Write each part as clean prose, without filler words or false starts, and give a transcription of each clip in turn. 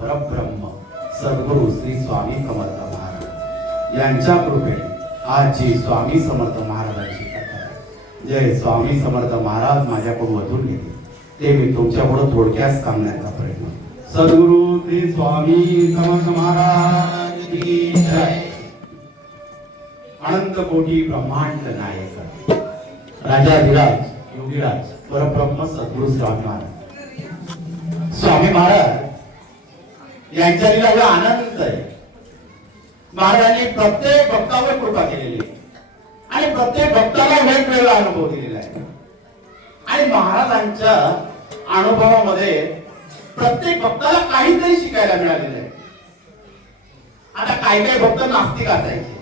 परब्रह्म सद्गुरु श्री स्वामी समर्थ महाराज यांच्या कृपेने आजची स्वामी समर्थ महाराजांची कथा आहे. जय स्वामी समर्थ महाराज माझ्याकडून वधून घेते ते मी तुमच्या पुढे थोडक्यात सांगण्याचा प्रयत्न. सद्गुरु श्री स्वामी समर्थ महाराज की जय. अनंत कोटी ब्रह्मांड नायक राजाधिराज योगीराज परब्रह्म सद्गुरु स्वामी महाराज. स्वामी महाराज यांच्या लीला आनंद आहे. महाराजांनी प्रत्येक भक्तावर कृपा केलेली आणि प्रत्येक भक्ताला वेगवेगळा अनुभव दिलेला आहे. आणि महाराजांच्या अनुभवामध्ये प्रत्येक भक्ताला काहीतरी शिकायला मिळालेलं आहे. आता काही भक्त नास्तिक असायचे,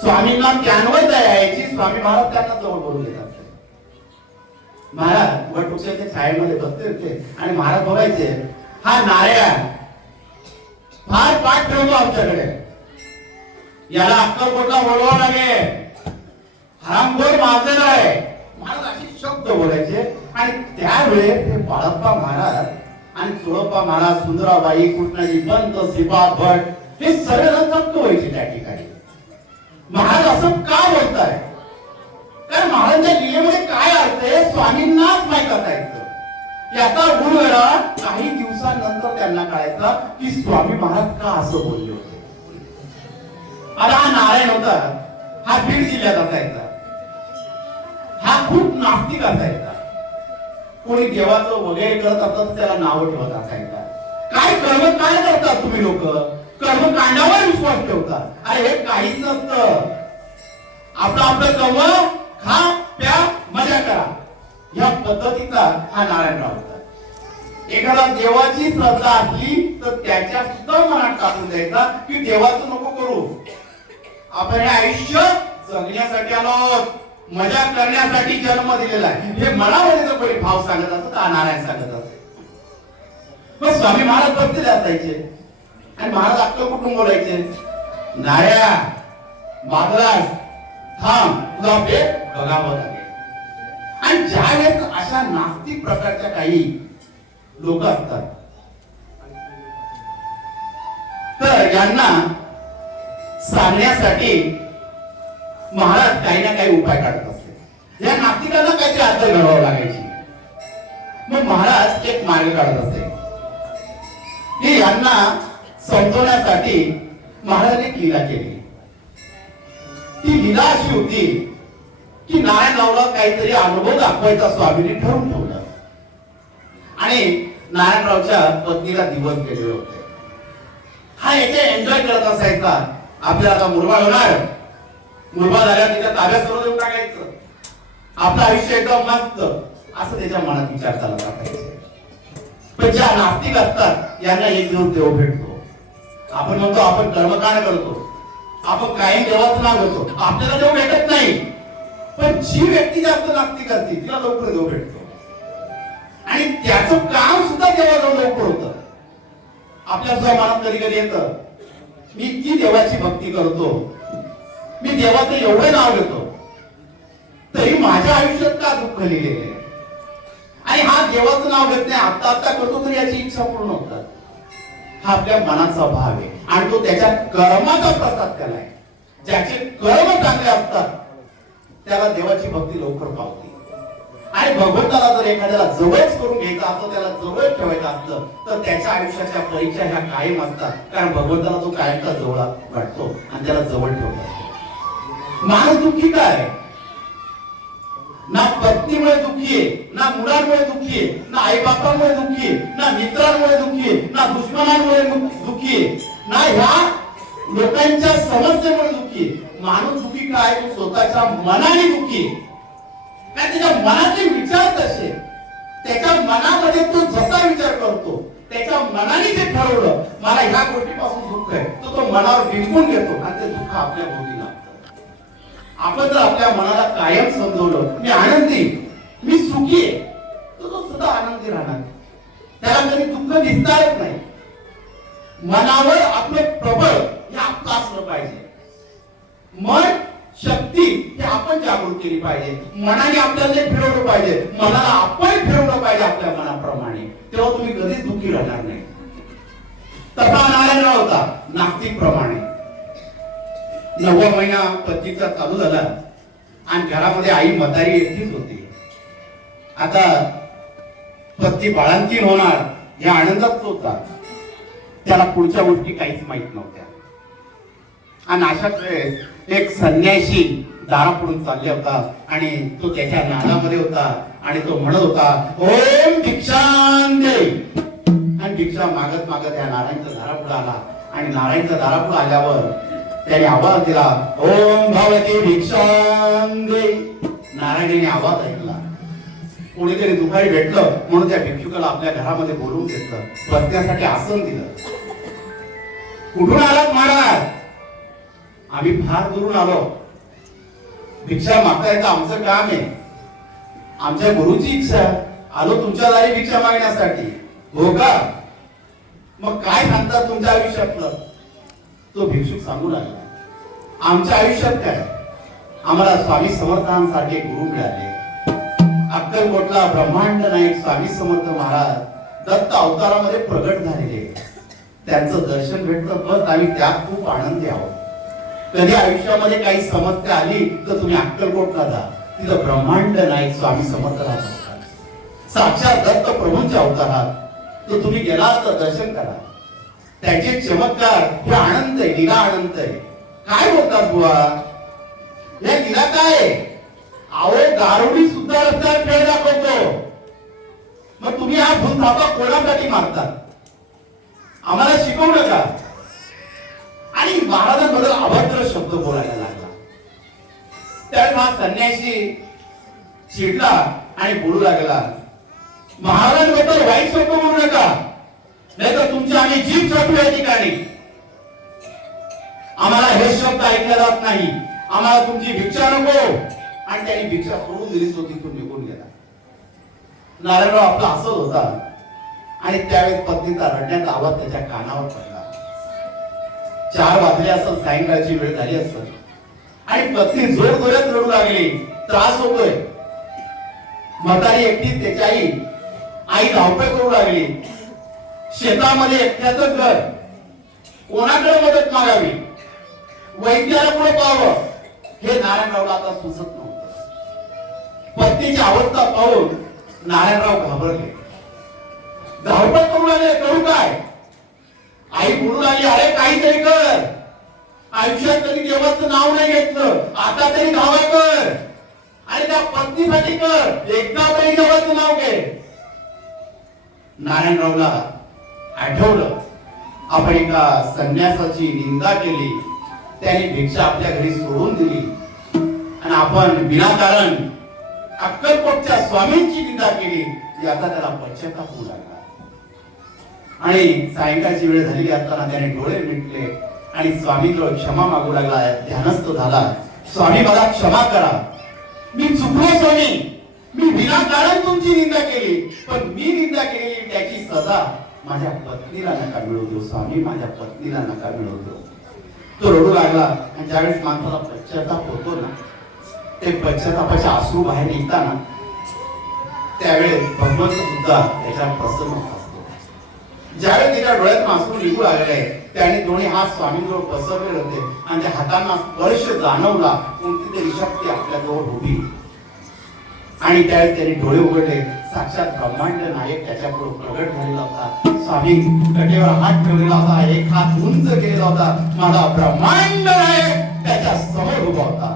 स्वामींना ज्ञानवय यायची, स्वामी महाराज त्यांना जवळ बोलून घेतात. महाराज वटवृक्षाच्या छायेमध्ये बसले होते आणि महाराज बघायचे हा नारायण फार पाठ ठेवतो आमच्याकडे, याला अक्कलकोटला बोलवावं लागेल, हरामखोर माजलेला आहे. महाराज असे शब्द बोलायचे. आणि त्यावेळेस ते बाळप्पा महाराज आणि चोळप्पा महाराज, सुंदराबाई, कृष्णाजी पंत, श्रीपाद भट हे सर्वजण थक्क व्हायचे त्या ठिकाणी. महाराज असं का बोलताय? कारण महाराजांच्या लीलेमध्ये काय अर्थ आहे स्वामींनाच माहित असायचं. याचा गुरुवेळा काही दिवसांनंतर त्यांना कळायचा की स्वामी महाराज का असं बोलले होते. आता हा नारायण होता, हा बीड जिल्ह्यात असायचा. हा खूप नास्तिक असायचा. कोणी देवाचं वगैरे करत असत त्याला नाव ठेवत असायचा. काय कर्म काय करतात तुम्ही लोक? कर्मकांडावर विश्वास ठेवता. अरे हे काहीच नसतं. आपलं कर्म खा प्या मजा करा या पद्धतीचा हा नारायणराव होता. एखादा देवाची श्रद्धा असली तर त्याच्या सुद्धा मनात टाकून द्यायचा की देवाचं नको करू, आपण हे आयुष्य जगण्यासाठी आलो, मजा करण्यासाठी जन्म दिलेला आहे, हे मनामध्ये जर कोणी भाव सांगत असत तर नारायण सांगत असे. मग स्वामी महाराज बसलेले असायचे आणि महाराज अक्कल कुठून बोलायचे, नारायण माधराज थांब, तुझा भेद बघावं लागेल. आणि ज्या वेळेस अशा नास्तिक प्रकारच्या काही लोक असतात तर यांना सांगण्यासाठी महाराज काही ना काही उपाय काढत असते. या नास्तिकांना काहीतरी अडचण घडवावं लागायची. मग महाराज एक मार्ग काढत असते की यांना समजवण्यासाठी महाराजांनी एक लीला केली. ती लीला अशी होती की नारायणरावला काहीतरी अनुभव दाखवायचा स्वामीने ठरवून ठेवलं. आणि नारायणरावच्या पत्नीला दिवस गेले होते. हा याचे एन्जॉय करत असायचा. आपल्याला आता मुलगा होणार, मुलगा झाल्या तिच्या ताब्यात सर्व देऊन टाकायचं, आपलं आयुष्य एकदम मस्त असं त्याच्या मनात विचार चालत असायचे. पण ज्या नास्तिक असतात यांना एक दिवस देव भेटतो. आपण म्हणतो आपण कर्मकांड करतो, आपण काही देवाचं नाव घेतो, आपल्याला देव भेटत नाही. पण जी व्यक्ती जास्त नास्तिक असते तिला लवकर देव भेटतो आणि त्याचं काम सुद्धा देवाजवळ लवकर होतं. आपल्या सुद्धा मनात कधी कधी येतं मी ती देवाची भक्ती करतो, मी देवाचं एवढं नाव घेतो, तरी माझ्या आयुष्यात का दुःख लिहिलेलं आहे. आणि हा देवाचं नाव घेत नाही, आता आता करतो तरी याची इच्छा पूर्ण होतात. हा आपल्या मनाचा भाव आहे आणि तो त्याच्या कर्माचा प्रसाद त्याला आहे. ज्याचे कर्म चांगले असतात त्याला देवाची भक्ती लवकर पावते. आणि भगवंताला जर एखाद्याला जवळच करून घ्यायचं असतं, त्याला जवळ ठेवायचं असतं तर त्याच्या आयुष्याच्या परीक्षा ह्या कायम असतात. कारण भगवंताला तो कायमचा जवळ वाटतो आणि त्याला जवळ ठेवतो. माणूस दुःखी काय? ना पत्नीमुळे दुःखी आहे, ना मुलांमुळे दुःखी आहे, ना आई बापांमुळे दुःखी आहे, ना मित्रांमुळे दुःखी आहे, ना दुश्मनांमुळे दुःखी आहे, ना ह्या लोकांच्या समस्येमुळे दुःखी आहे. माणूस दुःखी काय? तो स्वतःच्या मनाने दुःखी आहे. त्याच्या मनाचे विचार तसे, त्याच्या मनामध्ये तो जसा विचार करतो त्याच्या मनाने जे ठरवलं मला ह्या गोष्टीपासून दुःख आहे, तो मनावर बिंकून घेतो आणि ते दुःख आपल्या भोवती लागतं. आपण जर आपल्या मनाला कायम समजवलं मी आनंदी, मी सुखी आहे, तो सुद्धा आनंदी राहणार. त्याला कधी दुःख दिसणारच नाही. मनावर आपलं प्रबळ हे आपलं असलं पाहिजे. मन शक्ती हे आपण जागृत केली पाहिजे. मनाने आपल्याला फिरवलं पाहिजे, मनाला आपण फिरवलं पाहिजे आपल्या मनाप्रमाणे. तेव्हा तुम्ही कधीच दुःखी राहणार नाही. तसा नारायणराव होता नास्तिक प्रमाणे. 9वा महिना पतीचा चालू झाला आणि घरामध्ये आई म्हातारी एकटीच होती. आता पती बाळांतीन होणार या आनंदात होता. त्याला पुढच्या गोष्टी काहीच माहित नव्हत्या. आणि अशाच वेळेस एक संन्यासी दारापुढून चालले होता आणि तो त्याच्या नादामध्ये होता आणि तो म्हणत होता ओम भिक्षां दे. आणि भिक्षा मागत मागत या नारायणच्या दारापुढे आला आणि नारायणच्या दारापुढे आल्यावर त्याने आवाज दिला ओम भगवती भिक्षां दे. नारायणाने आवाज ऐकला. कोणीतरी दुपारी भेटलं म्हणून त्या भिक्षुकाला आपल्या घरामध्ये बोलवून घेतलं, बसण्यासाठी आसन दिलं. कुठून आलात महाराज? आम्ही फार दुरून आलो. भिक्षा मागतायचं आमचं काम आहे, आमच्या गुरुची इच्छा, आलो तुमच्या दारी भिक्षा मागण्यासाठी. हो का? मग काय सांगतात तुमच्या आयुष्यातलं? तो भिक्षुक सांगू लागला आमच्या आयुष्यात काय, आम्हाला स्वामी समर्थांसारखे गुरु मिळाले. अक्कलकोटला ब्रह्मांड नायक स्वामी समर्थ महाराज दत्त अवतारामध्ये प्रगट झालेले. त्यांचं दर्शन भेटतं बस आम्ही त्यात खूप आनंदी आहोत. कधी आयुष्यामध्ये काही समस्या आली तर तुम्ही अक्कलकोटला जा, तिथं ब्रह्मांड नायक स्वामी समर्थ राहतात. साक्षात दत्त प्रभूंचे अवतारात. तर तुम्ही गेलात तर दर्शन करा. त्याचे चमत्कार हे आनंद आहे, लीला आनंद आहे. काय बोलतात बुवा, या लीला काय? अहो गारुडी सुद्धा रस्त्यावर खेळ दाखवतो. मग तुम्ही हा भूलथापा कोणासाठी मारतात? आम्हाला शिकवू नका. आणि महाराजांबद्दल अभद्र शब्द बोलायला लागला. त्यावेळेस हा संन्यासी चिडला आणि बोलू लागला महाराजांबद्दल वाईट शब्द बोलू नका, नाही तर तुमची आम्ही जीभ छाटू या ठिकाणी. आम्हाला हे शब्द ऐकले जात नाही. आम्हाला तुमची भिक्षा नको. आणि त्यांनी भिक्षा सोडून दिली, तो तिथून निघून गेला. नारायणराव आपला हसत होता आणि त्यावेळेस पत्नीचा रडण्याचा आवाज त्याच्या कानावर पडला. 4 वाजले असं, सायंकाळची वेळ झाली असं आणि पत्नी जोर जोरात रडू लागली. त्रास होतोय. म्हातारी एकटी त्याची आई धावपळ करू लागली. शेतामध्ये एकट्याचं घर, कोणाकडे मदत मागावी, वैद्याला पुढे पाहावं हे नारायणरावला आता सुचत नव्हतं. पत्नीची अवस्था पाहून नारायणराव घाबरले. धावपळ करू लागले. करू काय? आई बोलू लागली अरे काहीतरी कर. आयुष्यात कधी देवाचं नाव नाही घेतलं, आता तरी धावा कर आणि त्या पत्नीसाठी कर. एकदा तरी देवाचं नाव घे. नारायणरावला आठवलं आपण एका संन्यासाची निंदा केली, त्याने भिक्षा आपल्या घरी सोडून दिली आणि आपण विनाकारण अक्कलकोटच्या स्वामींची निंदा केली. याचा त्याला पश्चाताप होऊ लागला. आणि सायंकाळची वेळ झाली असताना त्याने डोळे मिटले आणि स्वामींजवळ क्षमा मागू लागला. ध्यानस्थ झाला. स्वामी मला क्षमा करा, मी चुकलो स्वामी, मी विनाकारण तुमची निंदा केली, पण मी निंदा केलेली त्याची सजा माझ्या पत्नीला नका मिळू देऊ स्वामी, माझ्या पत्नीला नका मिळू देऊ. तो रडू लागला. आणि ज्यावेळेस माणसाला पश्चाताप होतो ना, ते पश्चातापाचे अश्रू बाहेर निघताना त्यावेळेस भगवंत सुद्धा त्याच्या प्रसन्न असतो. ज्यावेळेस त्याच्या डोळ्यात अश्रू निघू लागले त्याने दोन्ही हात स्वामींजवळ पसरले होते आणि त्या हातांना स्पर्श जाणवला. कोणती तरी शक्ती आपल्याजवळ उभी. आणि त्यावेळेस त्याने डोळे उघडले. साक्षात ब्रह्मांड नायक त्याच्यापुढे प्रगट झालेला होता. स्वामी कटेवर हात ठेवलेला होता, एक हात उंच केलेला होता. माझा ब्रह्मांड नायक त्याच्या समोर उभा होता.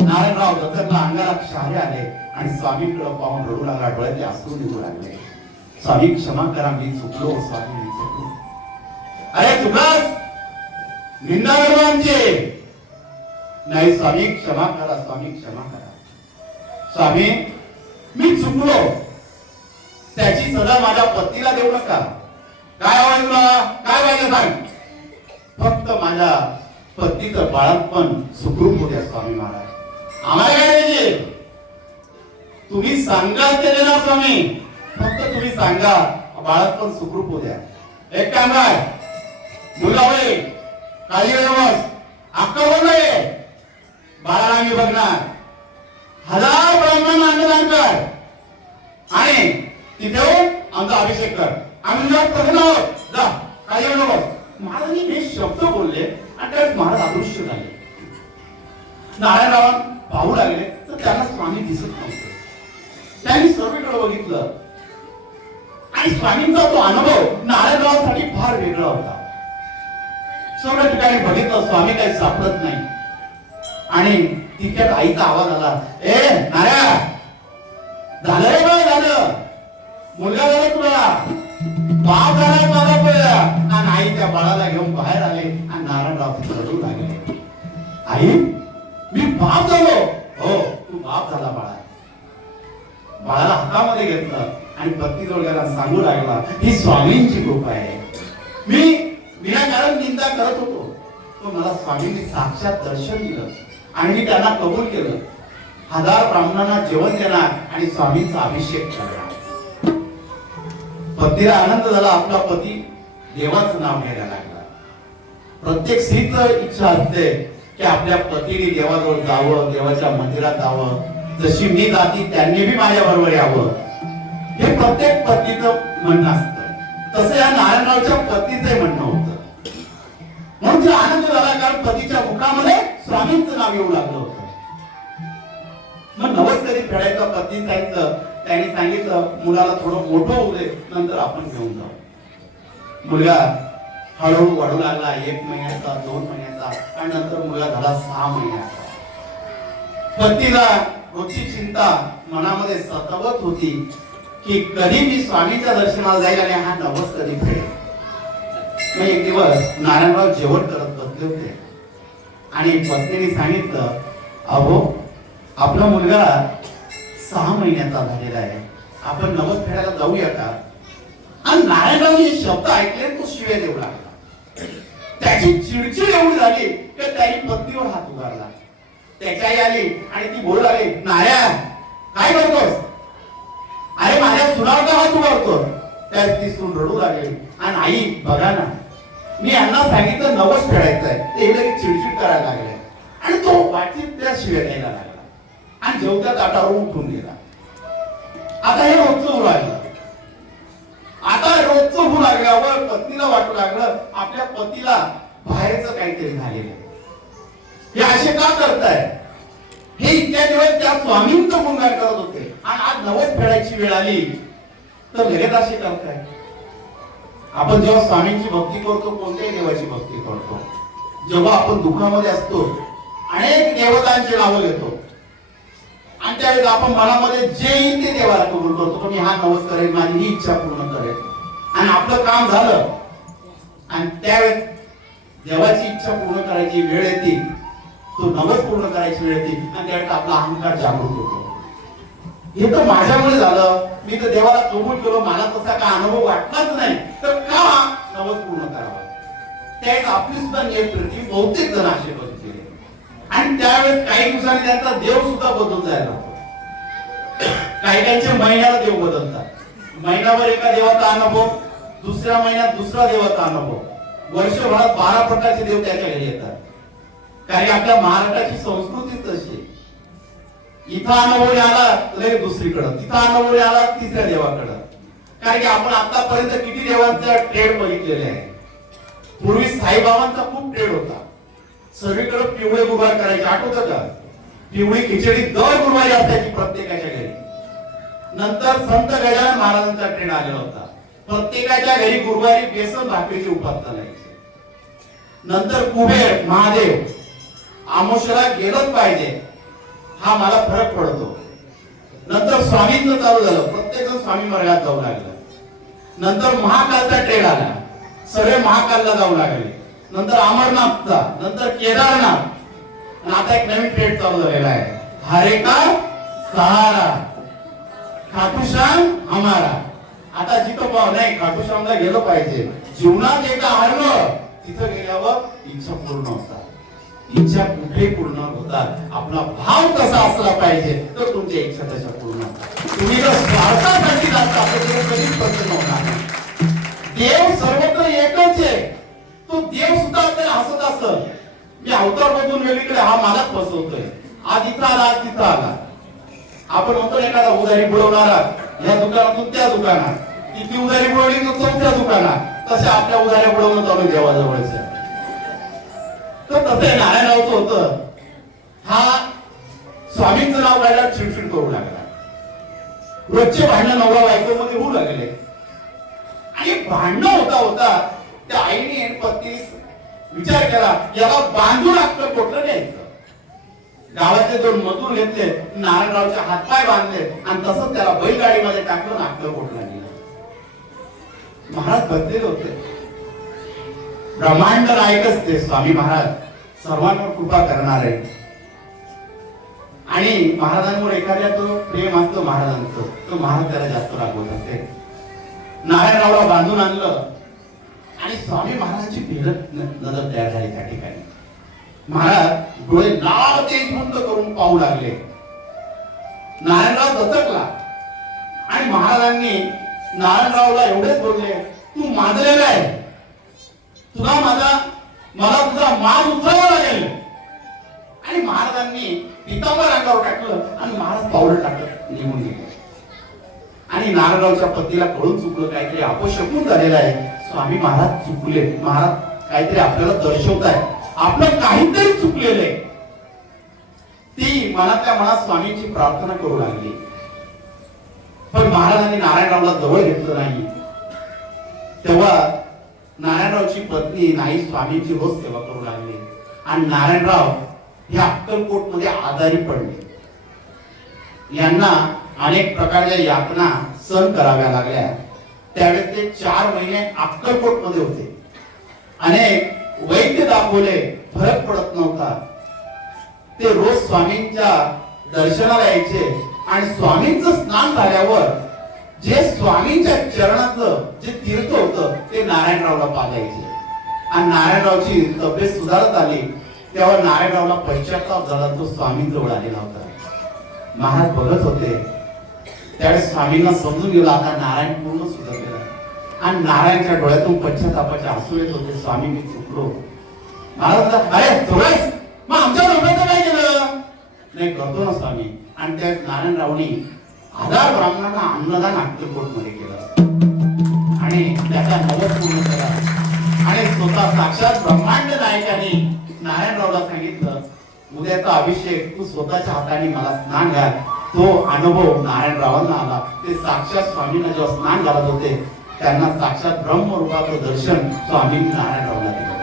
नारायणराव दत्तला अंगाला शहारे आले आणि स्वामींकडे पाहून रडू लागला. डोळ्यातले अश्रू निघू लागले. स्वामी क्षमा करा, मी चुकलो स्वामी, मी चुकलो. अरे चुकलास, निंदा करू आमची नाही. स्वामी क्षमा करा, स्वामी क्षमा करा. स्वामी मी चुकलो, त्याची सजा माझ्या पत्नीला देऊ नका. काय हवंय तुला? काय पाहिजे सांग. फक्त माझ्या पत्नीचं बाळपण सुखरूप होत्या स्वामी महाराज. आम्हाला काय पाहिजे? तुम्ही सांगा ते देणार स्वामी. फक्त तुम्ही सांगा बाळपण सुखरूप होत्या. एक काम काय, मुलगा होईल, काही वेळेस अक्का बोलले, बाळाला मी बघणार. 1000 ब्राह्मण अन्नदान कर आणि तिथे आमचा अभिषेक कर. आम्ही तुझ्या प्रभू आहोत. जा, काही वेळ नको. महाराजांनी हे शब्द बोलले आणि त्यात महाराज अदृश्य झाले. नारायणराव पाहू लागले तर त्यांना स्वामी दिसत नव्हते. त्यांनी सर्वीकडे बघितलं आणि स्वामींचा तो अनुभव नारायणरावांसाठी फार वेगळा होता. सर्व ठिकाणी बघितलं, स्वामी काही सापडत नाही. आणि तिच्यात आईचा आवाज आला, ए नाऱ्या, झालं रे बाळ, झालं, मुलगा झाला तुला, बाप झाला माझा पहिला. आणि आई त्या बाळाला घेऊन बाहेर आले आणि नारायणराव रडू लागले. आई, मी बाप झालो. हो, तू बाप झाला बाळा. बाळाला हातामध्ये घेतलं आणि पत्नीजवळ गेला, सांगू लागला, ही स्वामींची कृपा आहे. मी विनाकारण निंदा करत होतो, तो मला स्वामींनी साक्षात दर्शन दिलं आणि मी त्यांना कबूल केलं. 1000 ब्राह्मणांना जेवण देणार आणि स्वामींचा अभिषेक करणार. पत्नीला आनंद झाला. आपला पती देवाचं नाव घ्यायला लागला. प्रत्येक स्त्रीचं इच्छा असते की आपल्या पतीने देवाजवळ जावं, देवाच्या मंदिरात जावं. जशी मी जाती त्यांनी बी माझ्या बरोबर यावं, हे प्रत्येक पत्नीचं म्हणणं असतं. तसं या नारायणरावच्या पत्नीचं म्हणणं होतं. म्हणून तिला आनंद झाला, कारण पतीच्या मुखामध्ये स्वामींचं नाव येऊ लागलं होतं. मग नवस कधी फेडायचं पत्नी सांगितलं. त्यांनी सांगितलं, मुलाला थोडं मोठं होऊ दे, नंतर आपण घेऊन जाऊ. मुलगा हळूहळू वाढू लागला. 1 महिन्याचा, 2 महिन्याचा आणि नंतर मुलगा झाला 6 महिन्याचा. पत्नीला रोजची चिंता मनामध्ये सतवत होती की कधी मी स्वामीच्या दर्शनाला जाईल आणि हा नवस कधी फेडेल. मग एक दिवस नारायणराव जेवण करत बसले होते आणि पत्नीने सांगितलं, अहो, आपला मुलगा 6 महिन्याचा झालेला आहे, आपण नवस फेडायला जाऊया का? आणि नारायणरावने हे शब्द ऐकले, तो शिव्या देऊ लागला. त्याची चिडचिड एवढी झाली की त्याने पत्नीवर हात उगारला. त्याची आई आली आणि ती बोलू लागली, नाऱ्या, काय करतोस? अरे माझ्या सुनावर हात उगारतो. त्यात ती सून रडू लागली आणि आई, बघा ना, मी यांना सांगितलं नवस फेडायचं आहे, ते लगेच चिडचिड करायला लागले आणि तो वाटीत त्या शिव्या द्यायला लागला आणि जेवत्या ताटावरून उठून गेला. आता हे रोजचं होऊ लागलं. आता रोजचं होऊ लागल्यावर पत्नीला वाटू लागलं, आपल्या पतीला बाहेरचं काहीतरी झालेलं. हे असे का करताय? हे इतक्या दिवस त्या स्वामींचं गुणगान करत होते आणि आज नवस फेडायची वेळ आली तर लगेच असे करताय. आपण जेव्हा स्वामींची भक्ती करतो, कोणत्याही देवाची भक्ती करतो, जेव्हा आपण दुःखामध्ये असतो, अनेक देवतांची नावं घेतो आणि त्यावेळेस आपण मनामध्ये जे येईल ते देवाला कबूल करतो. पण मी हा नवस करेल, माझी ही इच्छा पूर्ण करेल आणि आपलं काम झालं. आणि त्यावेळेस देवाची इच्छा पूर्ण करायची वेळ येते, तो नवस पूर्ण करायची वेळ येते आणि त्यावेळेस आपला अहंकार जागृत होतो. हे तर माझ्यामुळे झालं, मी तर देवाला कबूल केलं, मला तसा काय अनुभव वाटलाच नाही, तर का नवस पूर्ण करावा? त्यावेळेस आपली सुद्धा नियंत्रणी बहुतेक जण असे बघितले आणि त्यावेळेस काही दिवसांनी त्यांचा देव सुद्धा बदलून जायला लागतो. काही काहींचे महिन्याला देव बदलतात. महिनाभर एका देवाचा अनुभव, दुसऱ्या महिन्यात दुसरा देवाचा अनुभव, वर्षभरात 12 प्रकारचे देव त्याच्या घरी येतात. कारण आपल्या महाराष्ट्राची संस्कृतीच तशी. इथं अनुभव आला लगेच दुसरीकडं, तिथं अनुभव आला तिसऱ्या देवाकडं. कारण की आपण आतापर्यंत किती देवांचा ट्रेड बघितलेले आहे. पूर्वी साईबाबांचा खूप ट्रेड होता. सगळीकडे पिवळे गुरुवार करायचे, आठवतं का? पिवळी खिचडी दर गुरुवारी असायची प्रत्येकाच्या घरी. नंतर संत गजानन महाराजांचा ट्रेड आलेला होता. प्रत्येकाच्या घरी गुरुवारी बेसन भाकरीची उपासना करायची. नंतर कुबेर महादेव, आमोशाला गेलंच पाहिजे, हा मला फरक पडतो. नंतर स्वामींचं चालू झालं, प्रत्येक जण स्वामी मार्गात जाऊ लागला. नंतर महाकालचा ट्रेड आला, सगळे महाकालला जाऊ लागले. नंतर अमरनाथचा, नंतर केदारनाथ, आणि आता एक नवीन ट्रेड चालू झालेला आहे, हरे का सहारा, खाटू श्याम हमारा. आता जिथं नाही खाटूश्यामला गेलं पाहिजे, जीवनात एकदा आलं तिथं गेल्यावर इच्छा पूर्ण होतात. इच्छा कुठे पूर्ण होतात? आपला भाव कसा असला पाहिजे तर तुमच्या इच्छा तशा पूर्ण होतात. तुम्ही जर स्वार्थासाठी जाता तर कधीच प्रसन्न होणार नाही. देव सर्वत्र एकच आहे. तो देव सुद्धा आपल्याला हसत असत. मी अवतार बदलून वेगळीकडे, हा मलाच फसवतोय, आज इथं आला आज तिथं आला. आपण म्हणतो एखादा उधारी बुडवणारा या दुकानातून त्या दुकानात, किती उधारी बुडवली तर चौथ्या दुकानात, तसे आपल्या उधाऱ्या बुडवणं चालू देवाजवळच. तर तसं नारायणरावचं होतं. हा स्वामींचं नाव काढला, चिडचिड करू लागला. रोजचे भांडणं नवरा बायको मध्ये होऊ लागले. आणि भांडणं होता होता त्या आईने पत्नीस विचार केला, याला बांधून अक्कलकोटला न्यायचं. गावातले दोन मजूर घेतले, नारायणरावचे हातपाय बांधले आणि तसंच त्याला बैलगाडीमध्ये टाकलं, अक्कलकोटला नेलं. महाराज बदलेले होते. ब्रह्मांड नायकच ते स्वामी महाराज, सर्वांवर कृपा करणारे. आणि महाराजांवर एखाद्याचं प्रेम असतं महाराजांचं, तो महाराज त्याला जास्त रागवत असते. नारायणरावला बांधून आणलं आणि स्वामी महाराजांची भेदक नजर तयार झाली त्या ठिकाणी. महाराज डोळे लाल तेजवंत करून पाहू लागले. नारायणराव दचकला आणि महाराजांनी नारायणरावला एवढेच बोलले, तू माजलेला आहे, तुला मला तुझा मान उचलावा लागेल. आणि महाराजांनी पितांबर अंगावर टाकलं आणि महाराज पावलं टाकत निघून गेले. आणि नारायणरावच्या पत्नीला कळून चुकलं, काहीतरी अपशकुन झालेलं आहे. स्वामी महाराज चुकले, महाराज काहीतरी आपल्याला दर्शवत आहे, आपलं काहीतरी चुकलेलं आहे. ती मनातल्या मनात स्वामींची प्रार्थना करू लागली. पण महाराजांनी नारायणरावला जवळ घेतलं नाही. तेव्हा नारायणरावची पत्नी नाही स्वामींची रोज सेवा करू लागली आणि नारायणराव हे अक्कलकोट मध्ये आजारी पडले. यांना अनेक प्रकारच्या यातना सहन कराव्या लागल्या. त्यावेळेस ते 4 महिने अक्कलकोट मध्ये होते. अनेक वैद्य दाखवले, फरक पडत नव्हता. ते रोज स्वामींच्या दर्शनाला यायचे आणि स्वामींचं स्नान झाल्यावर जे स्वामींच्या चरणाचं जे तीर्थ होतं ते नारायणरावला पाजायचे. आणि नारायणरावची तब्येत सुधारत आली तेव्हा नारायणरावला पश्चाताप झाला, तो स्वामींजवळ आलेला होता. महाराज बघत होते. त्यावेळेस स्वामींना समजून गेला आता नारायण पूर्ण सुधारलेला. आणि नारायणच्या डोळ्यातून पश्चातापाचे आसू येत होते, स्वामी मी चुकलो. महाराज अरे थोडंच मग आमच्या लोकांचं काय केलं? नाही करतो ना स्वामी. आणि त्या नारायणरावनी 1000 ब्राह्मणांना अन्नदान अक्कलकोट मध्ये केलं आणि त्याचा नवस पूर्ण केला. आणि स्वतः साक्षात ब्रह्मांड नायकाने नारायणरावला सांगितलं, उद्याचा अभिषेक तू स्वतःच्या हाताने मला स्नान घाल. तो अनुभव नारायणरावांना आला. ते साक्षात स्वामींना जेव्हा स्नान घालत होते त्यांना साक्षात ब्रह्मरूपाचं दर्शन स्वामींनी नारायणरावला दिलं.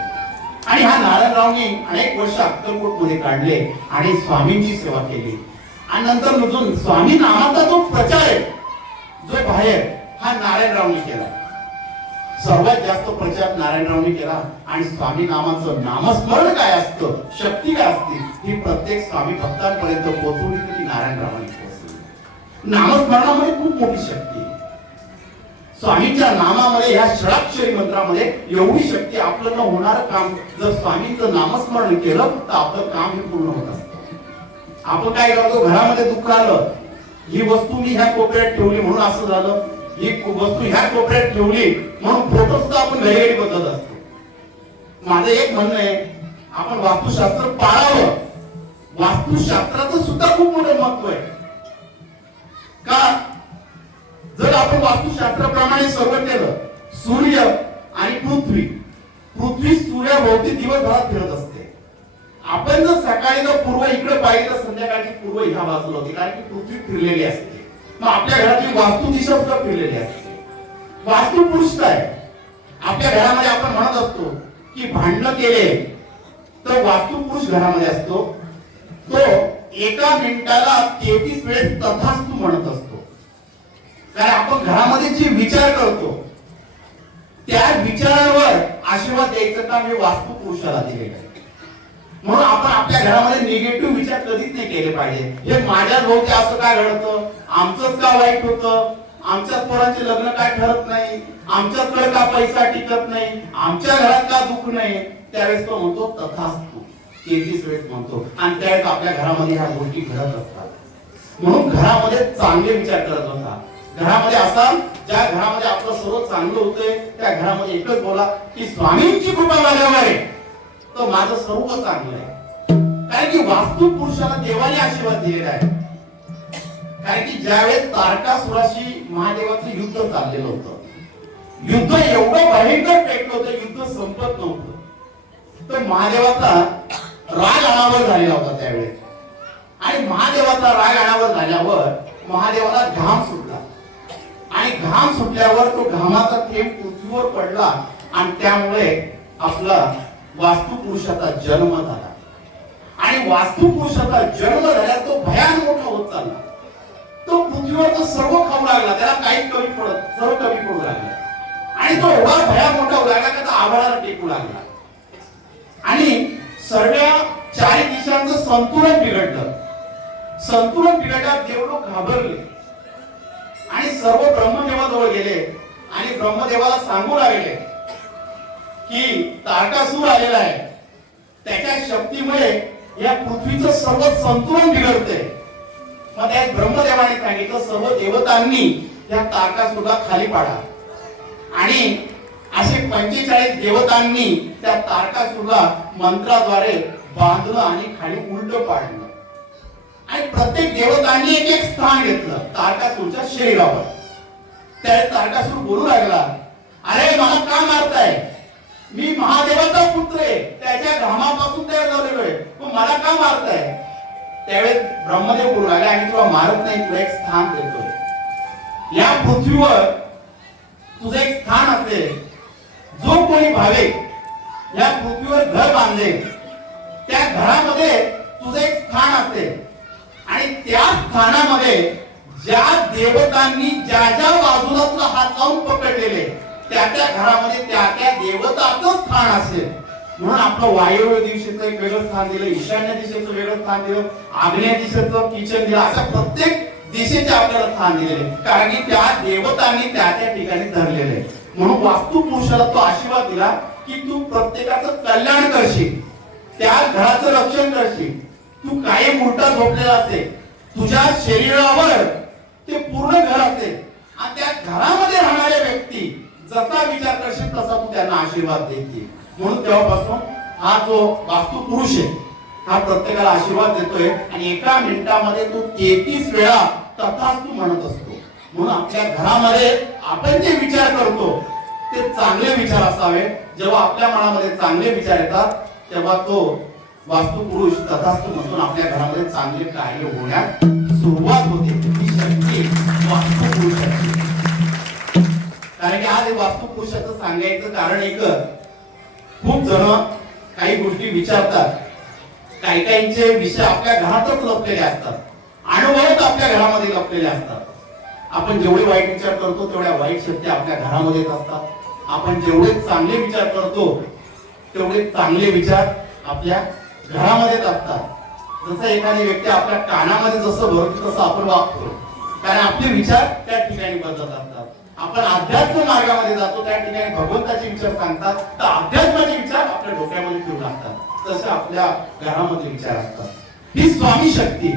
आणि हा नारायणरावनी अनेक वर्ष अक्कलकोट मध्ये काढले आणि स्वामींची सेवा केली. आणि नंतर मधून स्वामी नामाचा जो प्रचार आहे जो बाहेर हा नारायणरावनी केला. सर्वात जास्त प्रचार नारायणरावनी केला. आणि स्वामी नामाचं नामस्मरण काय असतं, शक्ती काय असते, ही प्रत्येक स्वामी भक्तांपर्यंत पोहोचवली तरी नारायणरावांनी पोहोचवली. नामस्मरणामध्ये खूप मोठी शक्ती आहे. स्वामींच्या नामामध्ये ह्या षडाक्षरी मंत्रामध्ये एवढी शक्ती. आपलं न होणारं काम जर स्वामींचं नामस्मरण केलं तर आपलं काम हे पूर्ण होत असतं. आपण काय करतो, घरामध्ये दुःख आलं, ही वस्तू मी ह्या कोपऱ्यात ठेवली म्हणून असं झालं, ही वस्तू ह्या कोपऱ्यात ठेवली म्हणून फोटो सुद्धा आपण घरी बदलत असतो. माझं एक म्हणणं आहे, आपण वास्तुशास्त्र पाळावं. वास्तुशास्त्राचं सुद्धा खूप मोठं महत्व आहे. का जर आपण वास्तुशास्त्राप्रमाणे सर्व केलं, सूर्य आणि पृथ्वी सूर्याभोवती दिवसभरात फिरत असते. आपण जर सकाळी जर पूर्व इकडे पाहिलं, संध्याकाळची पूर्व ह्या बाजूला होती, कारण की पृथ्वी फिरलेली असते. मग आपल्या घरातली वास्तू दिशा सुद्धा फिरलेली असते. वास्तू पुरुष काय, आपल्या घरामध्ये आपण म्हणत असतो की भांडण केले तर वास्तू पुरुष घरामध्ये असतो. तो एका मिनिटाला 33 वेळेस तथास्तु म्हणत असतो. कारण आपण घरामध्ये जे विचार करतो त्या विचारांवर आशीर्वाद द्यायचं काम हे वास्तू पुरुषाला दिलेलं आहे. म्हणून आपण आपल्या घरामध्ये निगेटिव्ह विचार कधीच नाही केले पाहिजे. हे माझ्या भोवती असं काय घडतं, आमचंच का वाईट होतं, आमच्याच पोरांचे लग्न काय ठरत नाही, आमच्याकडे का पैसा टिकत नाही, आमच्या घरात का दुःख नाही, त्यावेळेस तो म्हणतो तथास्तु 33 वेळेस म्हणतो. आणि त्यावेळेस आपल्या घरामध्ये ह्या गोष्टी घडत असतात. म्हणून घरामध्ये चांगले विचार करत बसा. घरामध्ये असाल ज्या घरामध्ये आपलं सर्व चांगलं होतंय त्या घरामध्ये एकच बोला की स्वामींची कृपा माझ्यावर आहे तर माझं सर्व चांगलं आहे. कारण की वास्तू पुरुषाला देवाने आशीर्वाद दिलेला आहे. कारण की ज्यावेळेस तारकासुराशी महादेवाचं युद्ध चाललेलं होतं, युद्ध एवढं भयंकर पेटलं होतं, युद्ध संपत नव्हतं. तर महादेवाचा राग अनावर झालेला होता त्यावेळेस. आणि महादेवाचा राग अनावर झाल्यावर महादेवाला घाम सुटला. आणि घाम सुटल्यावर तो घामाचा थेंब पृथ्वीवर पडला आणि त्यामुळे आपला वास्तू पुरुषाचा जन्म झाला. आणि वास्तू पुरुषाचा जन्म झाल्यावर तो भयान मोठा होत चालला. तो पृथ्वीवर सर्व खाऊ लागला, त्याला काहीच कमी पडत, सर्व कमी पडू लागला. आणि तो एवढा भयान मोठा होऊ लागला की आभाळाला टेकू लागला. आणि सर्व चारी दिशांचं संतुलन बिघडलं. संतुलन बिघडल्यावर देव लोक घाबरले आणि सर्व ब्रह्मदेवाजवळ गेले आणि ब्रह्मदेवाला सांगू लागले की तारकासूर आलेला आहे, त्याच्या शक्तीमुळे या पृथ्वीचं सर्व संतुलन बिघडते. मग त्या ब्रह्मदेवाने सांगितलं सर्व देवतांनी या तारकासूरला खाली पाडा. आणि असे 45 देवतांनी त्या तारकासूरला मंत्राद्वारे बांधलं आणि खाली उलट पाडलं. आणि प्रत्येक देवतांनी एक एक स्थान घेतलं तारकासूरच्या शरीरावर. त्या तारकासूर बोलू लागला, अरे मला का मारताय, मी महादेवाचा पुत्र आहे, त्याच्या घामापासून तयार झालेलो आहे, मग मला का मारताय. त्यावेळेस ब्रह्मदेव बोलू लागले, आम्ही तुला मारत नाही, तुला एक स्थान देतोय. या पृथ्वीवर तुझं एक स्थान असेल. जो कोणी भाविक या पृथ्वीवर घर बांधले त्या घरामध्ये तुझं एक स्थान असेल. आणि त्या स्थानामध्ये ज्या देवतांनी ज्या ज्या बाजूला तुला हात लावून पकडलेले त्या त्या घरामध्ये त्या त्या देवताचं स्थान असेल. म्हणून आपलं वायव्य दिशेचं एक वेगळं स्थान दिलं, ईशान्य दिशेचं वेगळं स्थान दिलं, आग्नेय दिशेचं किचन दिलं, अशा प्रत्येक दिशेचे आपल्याला स्थान दिलेले. कारण की त्या देवतांनी त्या त्या ठिकाणी धरलेले. म्हणून वास्तू पुरुषाला तो आशीर्वाद दिला की तू प्रत्येकाचं कल्याण करशील, त्या घराचं रक्षण करशील. तू कायम उलटा झोपलेला असेल, तुझ्या शरीरावर ते पूर्ण घर असेल आणि त्या घरामध्ये राहणाऱ्या व्यक्ती जसा विचार करशील तसा तू त्यांना आशीर्वाद देशील. म्हणून तेव्हापासून हा जो वास्तू पुरुष आहे हा प्रत्येकाला आशीर्वाद देतोय. आणि एका मिनिटामध्ये तो 33 वेळा तथास्तु म्हणत असतो. म्हणून आपल्या घरामध्ये आपण जे विचार करतो ते चांगले विचार असावे. जेव्हा आपल्या मनामध्ये चांगले विचार येतात तेव्हा तो वास्तू पुरुष तथास्तु म्हणून आपल्या घरामध्ये चांगले कार्य होण्यास सुरुवात होते. ही शक्ती वास्तू पुरुषाची. कारण की आज वास्तू पुरुषाचं सांगायचं कारण एक, खूप जण काही गोष्टी विचारतात, काही काहींचे विषय आपल्या घरातच लपलेले असतात, अनुभवच आपल्या घरामध्ये लपलेले असतात. आपण जेवढे वाईट विचार करतो तेवढ्या वाईट शक्ती आपल्या घरामध्येच असतात. आपण जेवढे चांगले विचार करतो तेवढे चांगले विचार आपल्या घरामध्येच असतात. जसं एखादी व्यक्ती आपल्या कानामध्ये जसं भरतो तसं आपण वागतो, कारण आपले विचार त्या ठिकाणी बदलत असतात. आपण अध्यात्म मार्गामध्ये जातो त्या ठिकाणी भगवंताचे विचार सांगतात, तर अध्यात्माचे विचार आपल्या डोक्यामध्ये ठेवून लागतात. तसे आपल्या घरामध्ये विचार असतात. ही स्वामी शक्ती.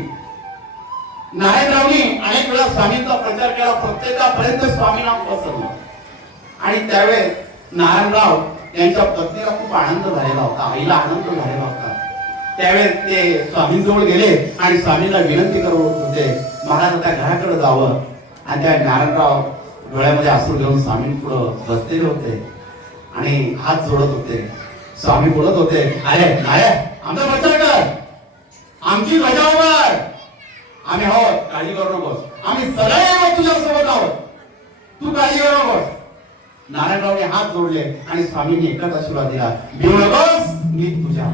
नारायणरावनी अनेक वेळा स्वामींचा प्रचार केला, प्रत्येकापर्यंत स्वामी नाम पसरलं. आणि त्यावेळेस नारायणराव यांच्या पत्नीला खूप आनंद झालेला होता, आईला आनंद झालेला होता. त्यावेळेस ते स्वामींजवळ गेले आणि स्वामींना विनंती करत होते, महाराज त्या घराकडे जावं. आणि त्या नारायणराव डोळ्यामध्ये आसूर घेऊन स्वामी पुढे बसलेले होते आणि हात जोडत होते. स्वामी बोलत होते, अरे नारायण आमचा प्रचार कर, आमची ध्वजा उभार, आम्ही आहोत, काळजी करू नकोस, आम्ही सगळे आहोत तुझ्या सोबत आहोत, तू काळजी करू नकोस. नारायणरावने हात जोडले आणि स्वामींनी एकच आशीर्वाद दिला, भिवू नकोस, मी तुझ्या